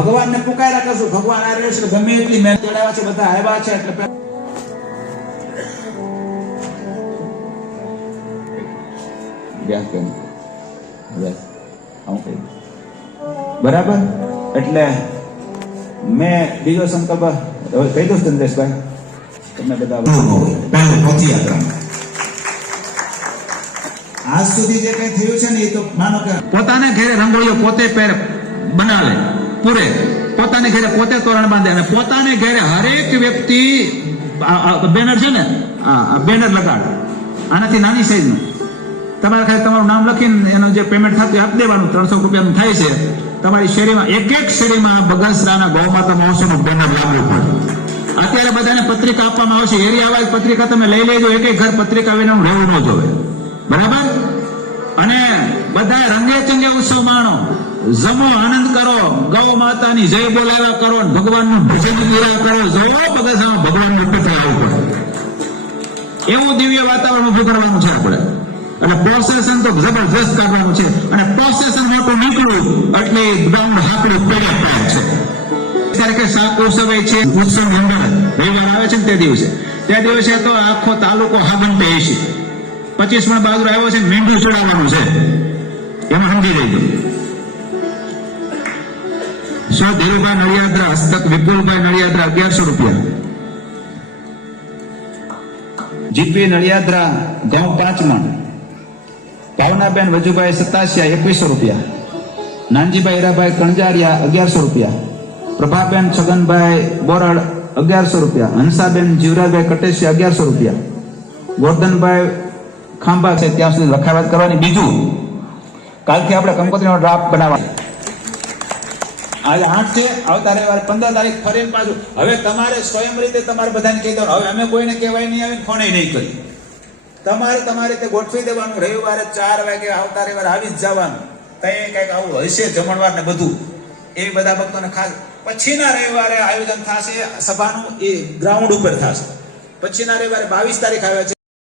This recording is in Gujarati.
ભગવાનને પુકાર્યા કરશું ભગવાન આ રહેશે ગમે એટલી મહેનત ચડાવ્યા છે બધા આવ્યા છે એટલે. બરાબર? એટલે મેં બીજો સંકલ્પ હવે કહી દઉં સંદેશભાઈ તમે બધા આજ સુધી જે કઈ થયું છે ને એ તો માનો કે પોતાને ઘરે રંગોળીઓ પોતે પેર બનાવે. પૂરે. પોતાને ઘરે પોતે તોરણ બાંધે અને પોતાને ઘરે હરેક વ્યક્તિ બેનર છે ને બેનર લગાડે. આનાથી નાની સાઈઝનું તમારે ખાલી તમારું નામ લખીને એનું જે પેમેન્ટ થતું આપી દેવાનું. ત્રણસો રૂપિયાનું થાય છે. તમારી શેરીમાં એક એક શેરીમાં બગાસરાના ગૌમાતા મહોત્સવનું બેનર લાગવું પડે. અત્યારે બધાને પત્રિકા આપવામાં આવશે. એરિયા વાઇઝ પત્રિકા તમે લઈ લેજો. એક એક ઘર પત્રિકા વિનાનું રહેવું ન જોવે. બરાબર? અને બધા રંગે ચંગે ઉત્સવ માણો. જમો આનંદ કરો, ગૌ માતાની જય બોલાવ્યા કરો ભગવાનનું ભજન પૂરા કરો. જવો પગથિયામાં ભગવાનનું ઉપર આવવું પડે. એવું દિવ્ય વાતાવરણ ઉભું કરવાનું છે આપણે. અને પ્રોસેસન તો જબરજસ્ત કરવાનું છે. અને પ્રોસેસન મોટું નીકળ્યું એટલે ગ્રાઉન્ડ હાકડું પેલા પડે છે. ત્યારે કે શાક ઉત્સવ છે, ઉત્સવ અંદર રવિવાર આવે છે ને તે દિવસે. તે દિવસે તો આખો તાલુકો હાબન પે છે મણ બહાદુર આવ્યો છે મીંડું ચડાવવાનું છે. એમાં સમજી લેજો. સો ધીરુભાઈ નડિયાદરા હસ્તક, વિપુલભાઈ નડિયાદરા અગિયારસો રૂપિયા. જીપી નડિયાદરા ગામ પાંચમણ. ભાવનાબેન વજુભાઈ સતાસિયા એકવીસો રૂપિયા. નાનજીભાઈ હીરાભાઈ કણજારિયા, અગિયારસો રૂપિયા. પ્રભાબેન છગનભાઈ બોરડ, અગિયારસો રૂપિયા. હંસાબેન જીવરાજભાઈ કટેસિયા અગિયારસો રૂપિયા. ગોરધનભાઈ ખાંભા છે, ત્યાં સુધી લખાવત કરવાની. બીજું, કાલથી આપણે કંકોત્રીનો ડ્રાફ્ટ બનાવવા આજે આઠ છે, આવતા રવિવારે પંદર તારીખ ફરી પાછું હવે તમારે સ્વયં રીતે તમારે બધાને કહી દેવાનું, હવે અમે કોઈને કહેવાય નહીં આવે ફોને નહીં કરી. તમારે તમારે રીતે ગોઠવી દેવાનું, રવિવારે ચાર વાગે આવતા રવિવારે આવી જ જવાનું. ત્યાં કંઈક આવું હશે જમણવાર ને બધું. એવી બધા ભક્તોને ખાસ, પછીના રવિવારે આયોજન થશે, સભાનું એ ગ્રાઉન્ડ ઉપર થશે. પછીના રવિવારે બાવીસ તારીખ આવે છે.